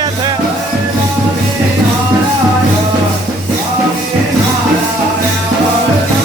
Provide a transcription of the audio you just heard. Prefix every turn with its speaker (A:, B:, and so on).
A: Hare Hare